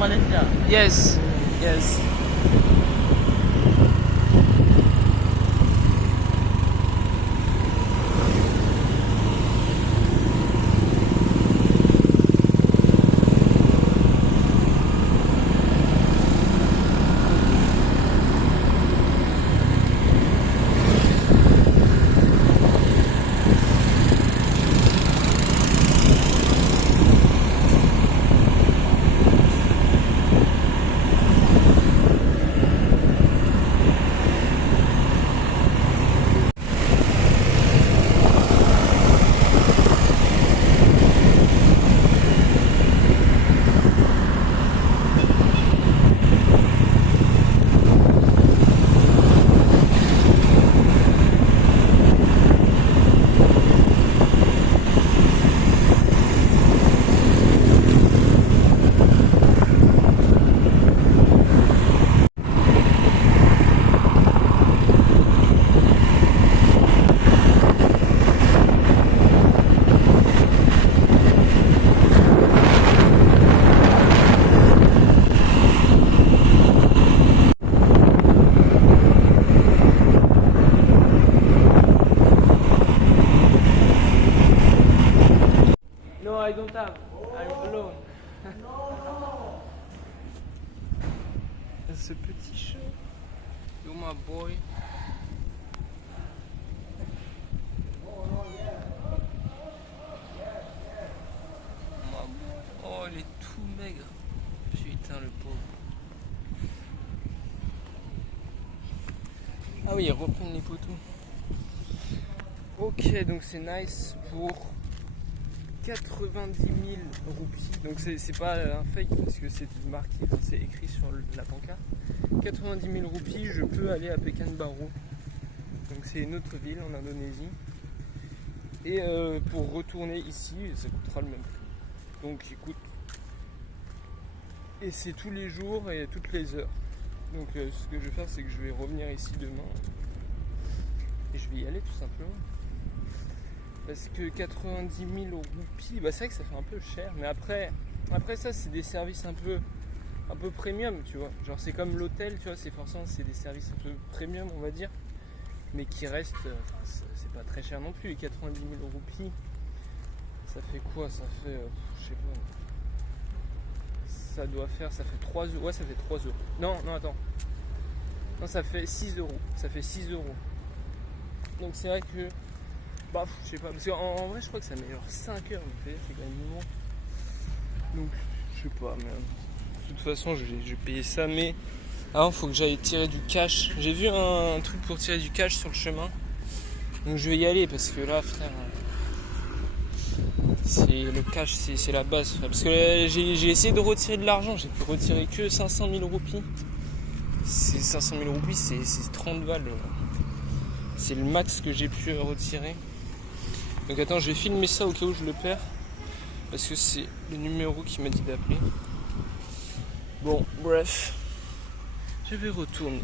Malaysia? Yes, yes. No, I don't have. I'm alone. Ce petit chat. Yo, my boy. Oh, il est tout maigre. Putain, le pauvre. Ah oui, ils reprennent les poteaux. Ok, donc c'est nice pour 90 000 roupies. Donc c'est pas un fake parce que c'est marqué, enfin, c'est écrit sur la pancarte. 90 000 roupies, je peux aller à Pekanbaru. Donc c'est une autre ville en Indonésie. Et pour retourner ici, ça coûtera le même prix. Donc écoute. Et c'est tous les jours et toutes les heures. Donc ce que je vais faire, c'est que je vais revenir ici demain. Et je vais y aller tout simplement. Parce que 90 000 roupies, bah c'est vrai que ça fait un peu cher. Mais après ça, c'est des services un peu premium, tu vois. Genre c'est comme l'hôtel, tu vois, c'est des services un peu premium, on va dire. Mais qui restent, c'est pas très cher non plus. Les 90 000 roupies, ça fait quoi? Ça fait, je sais pas. Ça fait 3 euros. Ouais, ça fait 3 euros. Non, attends. Non, ça fait 6 euros. Ça fait 6 euros. Donc c'est vrai que, bah, je sais pas. Parce qu'en vrai, je crois que ça met genre 5 heures. C'est quand même long. Donc, je sais pas. Mais de toute façon, je vais payer ça. Mais avant, il faut que j'aille tirer du cash. J'ai vu un truc pour tirer du cash sur le chemin. Donc, je vais y aller parce que là, frère. Le cash, c'est la base, frère. Parce que j'ai essayé de retirer de l'argent, j'ai pu retirer que 500 000 roupies. 500 000 roupies, c'est 30 balles. C'est le max que j'ai pu retirer. Donc attends, je vais filmer ça au cas où je le perds. Parce que c'est le numéro qui m'a dit d'appeler. Bon, bref. Je vais retourner.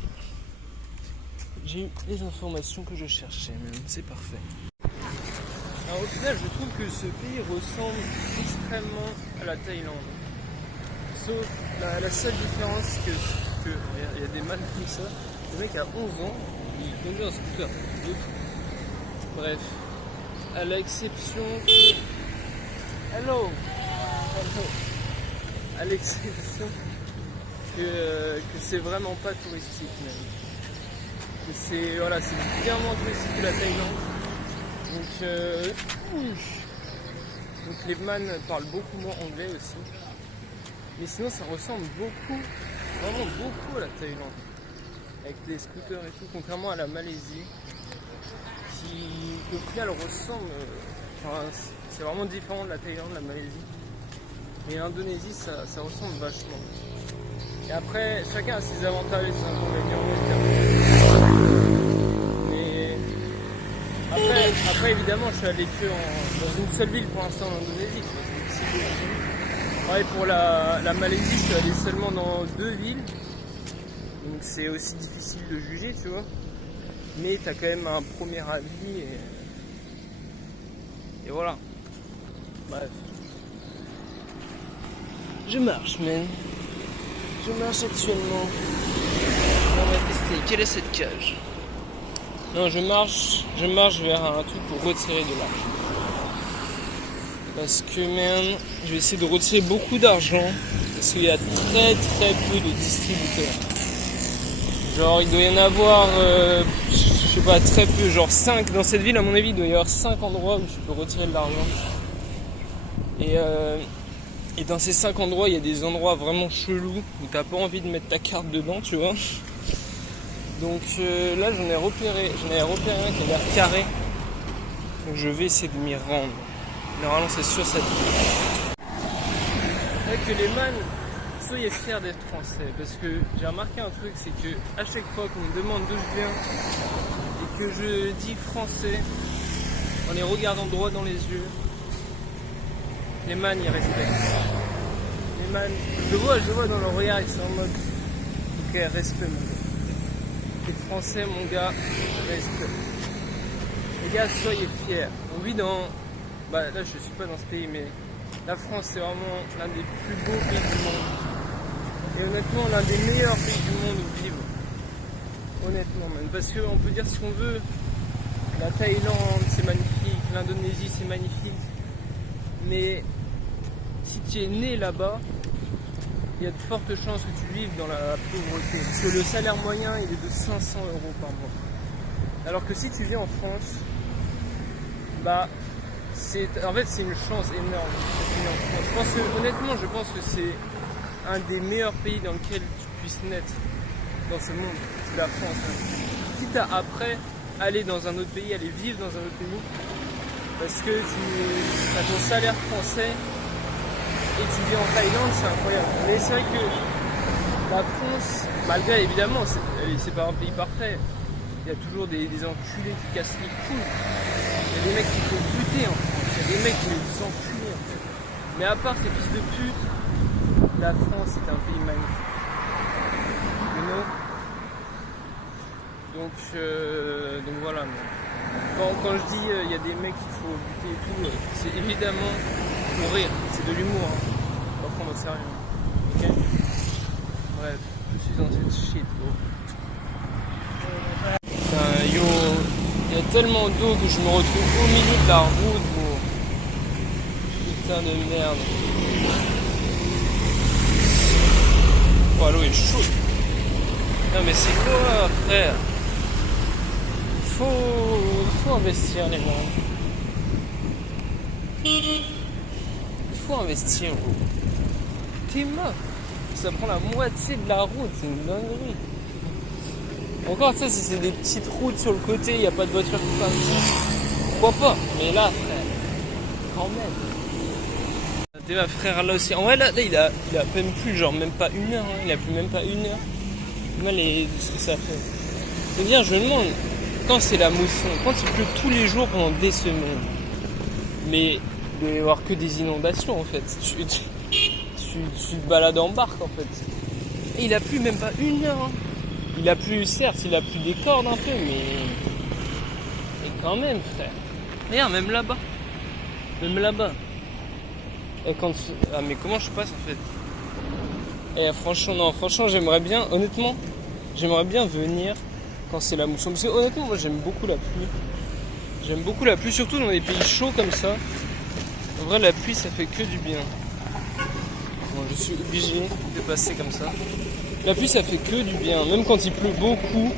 J'ai eu les informations que je cherchais, même. C'est parfait. Alors au final, je trouve que ce pays ressemble extrêmement à la Thaïlande. Sauf la seule différence, c'est que il y a des man comme ça. Le mec a 11 ans, il conduit un scooter. Bref, à l'exception que... Hello. À l'exception que c'est vraiment pas touristique même. Que c'est bien moins touristique que la Thaïlande. Donc les man parlent beaucoup moins anglais aussi. Mais sinon ça ressemble beaucoup, vraiment beaucoup à la Thaïlande. Avec les scooters et tout, contrairement à la Malaisie. Qui au final ressemble, c'est vraiment différent de la Thaïlande, la Malaisie. Et l'Indonésie ça ressemble vachement. Et après, chacun a ses avantages et ses inconvénients. Après évidemment je suis allé que dans une seule ville pour l'instant en Indonésie, pour la Malaisie je suis allé seulement dans 2 villes, donc c'est aussi difficile de juger, tu vois, mais t'as quand même un premier avis et voilà. Bref, je marche man. Je marche actuellement. On va tester. Quelle est cette cage? Non, je marche vers un truc pour retirer de l'argent. Parce que man, je vais essayer de retirer beaucoup d'argent. Parce qu'il y a très peu de distributeurs. Genre il doit y en avoir, je sais pas, très peu, genre 5 dans cette ville à mon avis, il doit y avoir 5 endroits où tu peux retirer de l'argent. Et dans ces 5 endroits, il y a des endroits vraiment chelous où t'as pas envie de mettre ta carte dedans, tu vois. Donc là j'en ai repéré un qui a l'air carré. Donc je vais essayer de m'y rendre. Normalement c'est sûr ça. C'est vrai que les man, soyez fiers d'être français, parce que j'ai remarqué un truc, c'est que à chaque fois qu'on me demande d'où je viens et que je dis français en les regardant droit dans les yeux, les man ils respectent. Les man, je vois dans leur regard, ils sont en mode ok, respect mon gars. T'es français mon gars, respect. Les gars, soyez fiers. On vit dans, là je suis pas dans ce pays, mais la France c'est vraiment l'un des plus beaux pays du monde. Et honnêtement, l'un des meilleurs pays du monde où vivre. Honnêtement, même. Parce qu'on peut dire ce qu'on veut. La Thaïlande, c'est magnifique. L'Indonésie, c'est magnifique. Mais si tu es né là-bas, il y a de fortes chances que tu vives dans la pauvreté. Parce que le salaire moyen, il est de 500 € par mois. Alors que si tu vis en France, c'est une chance énorme de vivre en France. Honnêtement, je pense que c'est un des meilleurs pays dans lequel tu puisses naître dans ce monde, c'est la France. Quitte à après aller dans un autre pays, aller vivre dans un autre pays, parce que tu as ton salaire français et tu vis en Thaïlande, c'est incroyable. Mais c'est vrai que la France, malgré évidemment, c'est pas un pays parfait. Il y a toujours des enculés qui cassent les couilles. Il y a des mecs qui font buter en France. Il y a des mecs qui les enculés en fait. Mais à part ces fils de pute, la France est un pays magnifique. You know? Donc voilà. Quand je dis il y a des mecs qu'il faut buter et tout, c'est évidemment pour rire. C'est de l'humour. Hein. Faut pas prendre au sérieux. Ok? Bref, je suis dans cette shit, bro. Putain, yo, il y a tellement d'eau que je me retrouve au milieu de la route, bro. Putain de merde. Oh, l'eau est chaude. Non mais c'est quoi, frère? Faut investir les gars. Il faut investir, gros. T'es mort. Ça prend la moitié de la route, c'est une dinguerie. Encore ça, si c'est des petites routes sur le côté, il n'y a pas de voiture qui passe. Pourquoi pas? Mais là, frère, quand même. T'es ma frère là aussi. En vrai, là il a même plus, genre même pas une heure. Hein. Il a plus même pas une heure. Mal ce que ça fait. C'est-à-dire, je me demande, quand c'est la mousson, quand il pleut tous les jours pendant des semaines, mais il doit y avoir que des inondations en fait. Tu te balades en barque en fait. Et il a plu même pas une heure. Hein. Il a plu, certes, il a plu des cordes un peu, mais quand même, frère. Regarde, même là-bas. Même là-bas. Et mais comment je passe en fait? Et franchement, j'aimerais bien, honnêtement, venir quand c'est la mousson. Parce que honnêtement, moi j'aime beaucoup la pluie. J'aime beaucoup la pluie, surtout dans des pays chauds comme ça. En vrai, la pluie, ça fait que du bien. Bon, je suis obligé de passer comme ça. La pluie, ça fait que du bien. Même quand il pleut beaucoup,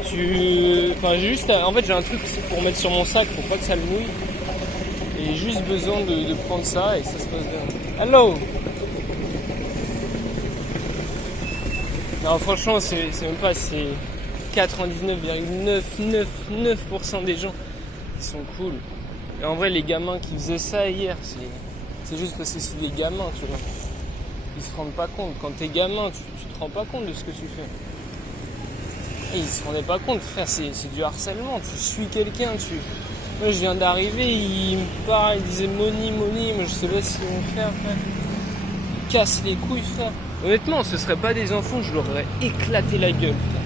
en fait, j'ai un truc pour mettre sur mon sac pour pas que ça le mouille. Et j'ai juste besoin de prendre ça et ça se passe bien. Hello! Non, franchement, c'est même pas, c'est 99,999% des gens qui sont cool. Et en vrai, les gamins qui faisaient ça hier, c'est juste parce que c'est des gamins, tu vois. Ils se rendent pas compte. Quand t'es gamin, tu te rends pas compte de ce que tu fais. Et ils se rendaient pas compte, frère, c'est du harcèlement. Tu suis quelqu'un, Moi, je viens d'arriver, il me parle, il disait money, moi je sais pas ce qu'ils vont faire, frère. Ils cassent les couilles, frère. Honnêtement, ce serait pas des enfants, je leur aurais éclaté la gueule, frère.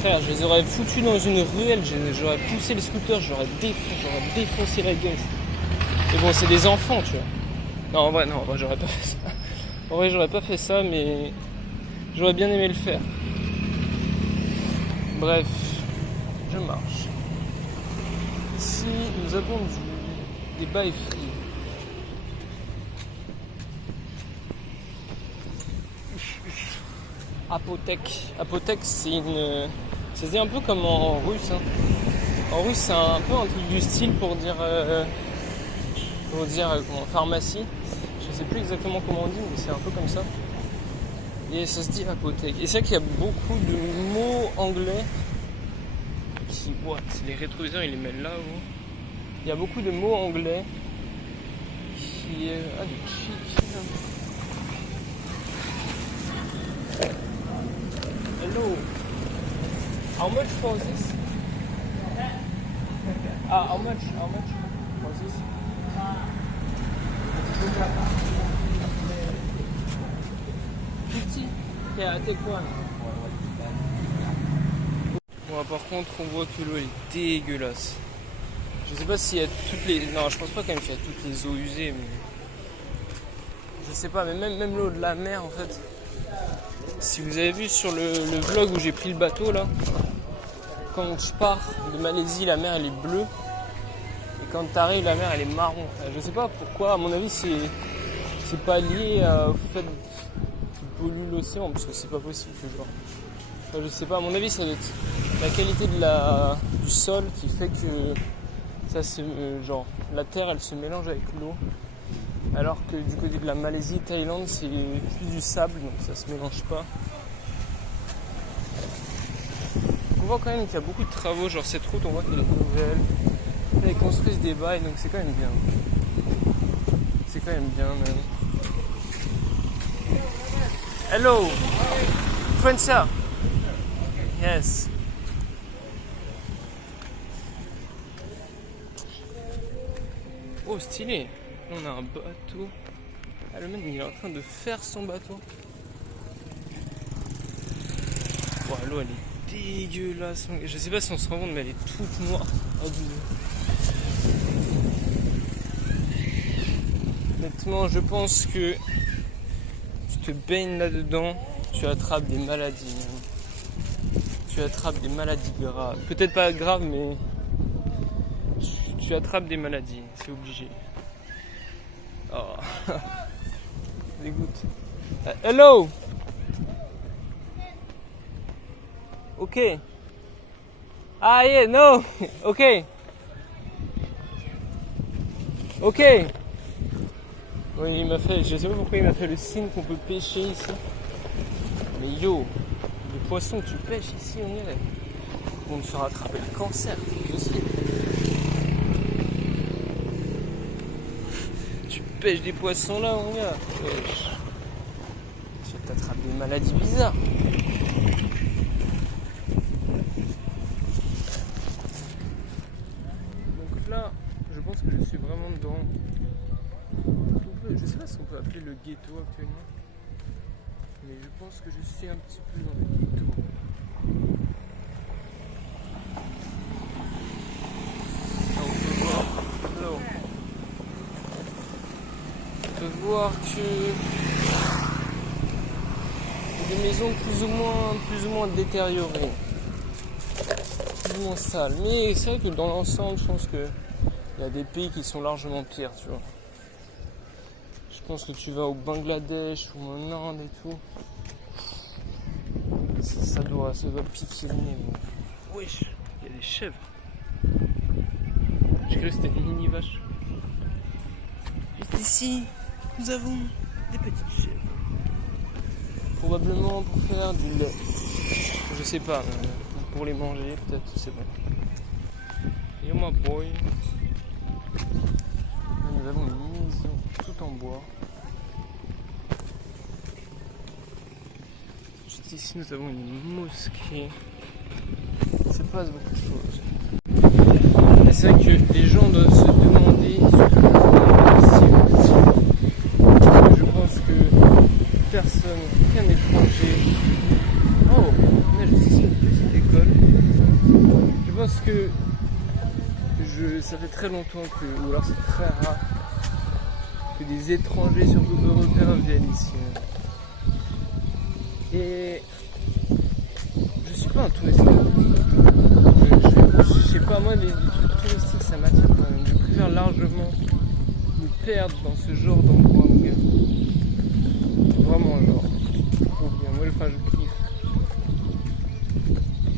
Frère, je les aurais foutus dans une ruelle, j'aurais poussé le scooter, j'aurais défoncé la gueule. Mais bon, c'est des enfants, tu vois. Non, en vrai, j'aurais pas fait ça. En vrai, j'aurais pas fait ça, mais j'aurais bien aimé le faire. Bref, je marche. Ici, nous avons des bails free. Apothèque, c'est une. Ça se dit un peu comme en russe. Hein. En russe, c'est un peu un truc du style pour dire pharmacie. Je sais plus exactement comment on dit, mais c'est un peu comme ça. Et ça se dit apothèque. Et c'est vrai qu'il y a beaucoup de mots anglais qui. What? Les rétroviseurs, ils les mettent là où. Il y a beaucoup de mots anglais qui. Ah, des chics. Hello. How much for this? How much for this? 50? Yeah, take one. Bon, par contre, on voit que l'eau est dégueulasse. Je sais pas s'il y a toutes les. Non, je pense pas quand même qu'il y a toutes les eaux usées, mais. Je sais pas, mais même l'eau de la mer en fait. Si vous avez vu sur le vlog où j'ai pris le bateau là, quand je pars de Malaisie, la mer elle est bleue. Et quand tu arrives, la mer elle est marron. Je sais pas pourquoi, à mon avis c'est pas lié au fait qu'il pollue l'océan, parce que c'est pas possible que genre. Enfin, je sais pas, à mon avis c'est la qualité du sol qui fait que ça se genre la terre elle se mélange avec l'eau. Alors que du côté de la Malaisie, Thaïlande, c'est plus du sable, donc ça se mélange pas. On voit quand même qu'il y a beaucoup de travaux, genre cette route, on voit qu'elle est nouvelle. Là, ils construisent des bails, donc c'est quand même bien. C'est quand même bien, même. Hello! Francia! Yes! Oh, stylé! On a un bateau. Ah, le mec il est en train de faire son bateau. Wow, l'eau elle est dégueulasse. Je sais pas si on se rend compte, mais elle est toute noire. Honnêtement, je pense que tu te baignes là-dedans, tu attrapes des maladies. Tu attrapes des maladies graves. Peut-être pas graves, mais tu attrapes des maladies, c'est obligé. Oh. Dégoûte. Hello. Ok. Ah yeah, no. Ok. Ok. Oui, il m'a fait. Je sais pas pourquoi il m'a fait le signe qu'on peut pêcher ici. Mais yo, les poissons que tu pêches ici, on dirait. Vont me faire attraper le cancer, c'est possible. Pêche des poissons là, mon gars. Tu t'attrapes des maladies bizarres. Donc là, je pense que je suis vraiment dans. Je sais pas si on peut appeler le ghetto actuellement, mais je pense que je suis un petit peu dans le ghetto. Là, on peut voir. Alors, voir que des maisons plus ou moins détériorées, plus ou moins sales. Mais c'est vrai que dans l'ensemble, je pense que il y a des pays qui sont largement pires, tu vois. Je pense que tu vas au Bangladesh ou en Inde et tout, ça doit piquer le nez. Mais... Wesh, il y a des chèvres. J'ai cru que c'était une mini vache. Juste ici, nous avons des petites chèvres. Probablement pour faire du lait. Je sais pas, pour les manger peut-être, je sais pas. Yo my boy. Là, nous avons une maison tout en bois. Juste ici nous avons une mosquée. Il se passe beaucoup de choses. Et c'est vrai que les gens doivent se demander je pense que personne, aucun étranger. Oh, on a juste ici une petite école. Je pense que ça fait très longtemps que, ou alors c'est très rare, que des étrangers, surtout européens, viennent ici. Et je suis pas un touriste. Je sais pas, moi les trucs touristiques ça m'attire quand même. Je préfère largement me perdre dans ce genre d'endroit, mon gars. Vraiment genre. Trop bien. Moi je kiffe.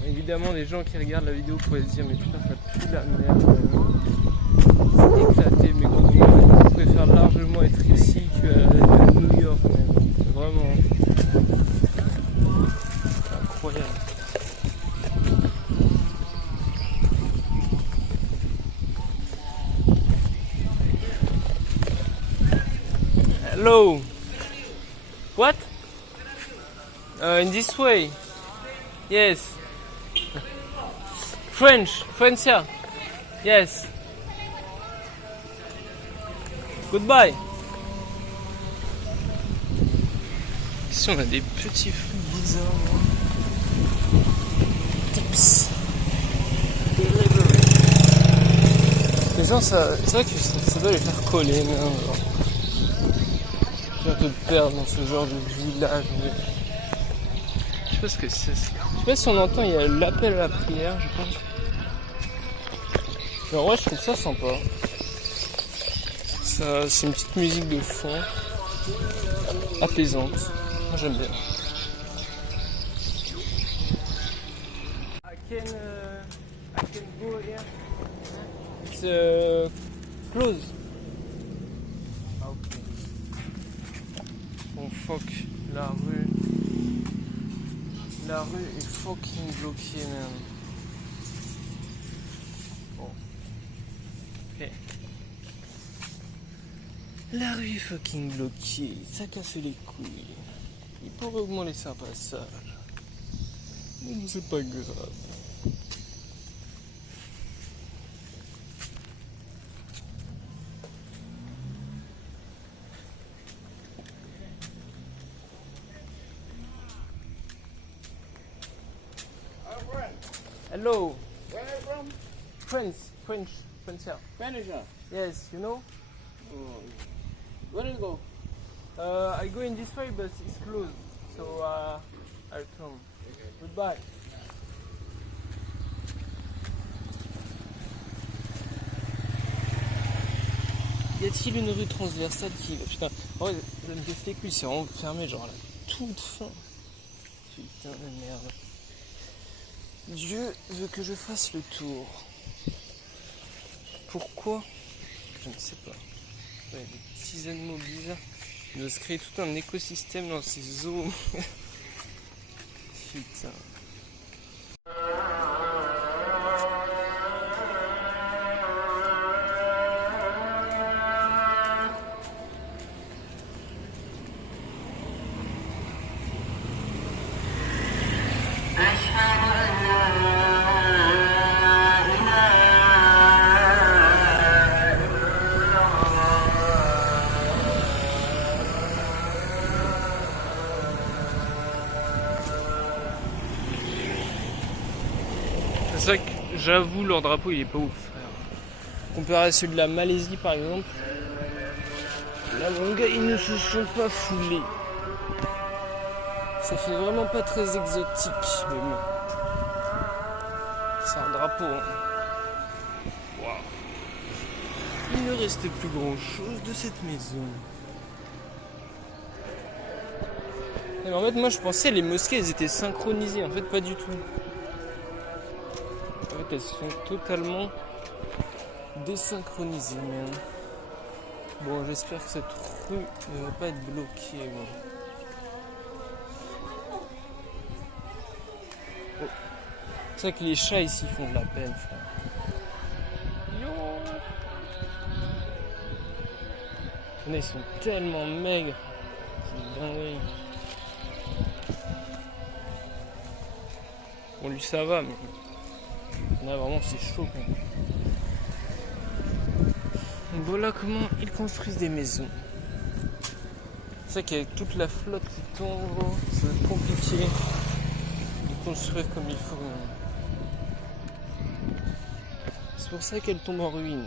Évidemment les gens qui regardent la vidéo pourraient se dire mais putain ça pue la merde. C'est éclaté, mais quand même, je préfère largement être ici qu'à New York même. Vraiment. Incroyable. Hello. What? In this way. Yes. French. Francia. Yes. Goodbye. Ici on a des petits fruits bizarres. Tips. Les gens, c'est vrai que ça doit les faire coller. Mais tu vas te perdre dans ce genre de village. Je sais pas ce que c'est. Je sais pas si on entend, il y a l'appel à la prière, je pense. Mais en vrai, je trouve ça sympa. Ça, c'est une petite musique de fond, apaisante. Moi, j'aime bien. I can go here. It's close. Okay. Bon, fuck, la rue est fucking bloquée, man. Bon. Ok. La rue est fucking bloquée, ça casse les couilles. Il pourrait au moins laisser un passage. Mais c'est pas grave. Hello. Where are you from? French, yeah. Spanish. Yes, you know? Oh. Where do you go? I go in this way, but it's closed. So I'll come. Okay. Goodbye. Y a-t-il une rue transversale qui... Putain, en vrai, je me casse les couilles, c'est vraiment fermé, genre à la toute fin. Putain de merde. Dieu veut que je fasse le tour. Pourquoi? Je ne sais pas. Il y a des petits animaux bizarres. Il doit se créer tout un écosystème dans ces eaux. Putain. C'est vrai que j'avoue leur drapeau il est pas ouf, frère. Comparé à celui de la Malaisie par exemple. Là mon gars ils ne se sont pas foulés. Ça fait vraiment pas très exotique, mais bon. C'est un drapeau. Hein. Wow. Il ne reste plus grand chose de cette maison. Mais en fait moi je pensais les mosquées elles étaient synchronisées, en fait pas du tout. En fait elles sont totalement désynchronisées même. Bon j'espère que cette rue ne va pas être bloquée. Bon. Oh. C'est vrai que les chats ici font de la peine, frère. Yo. Ils sont tellement maigres. C'est dingue. Bon lui ça va mais là vraiment c'est chaud quand même. Donc voilà comment ils construisent des maisons. C'est vrai qu'avec toute la flotte qui tombe, ça va être compliqué de construire comme il faut. C'est pour ça qu'elle tombe en ruine.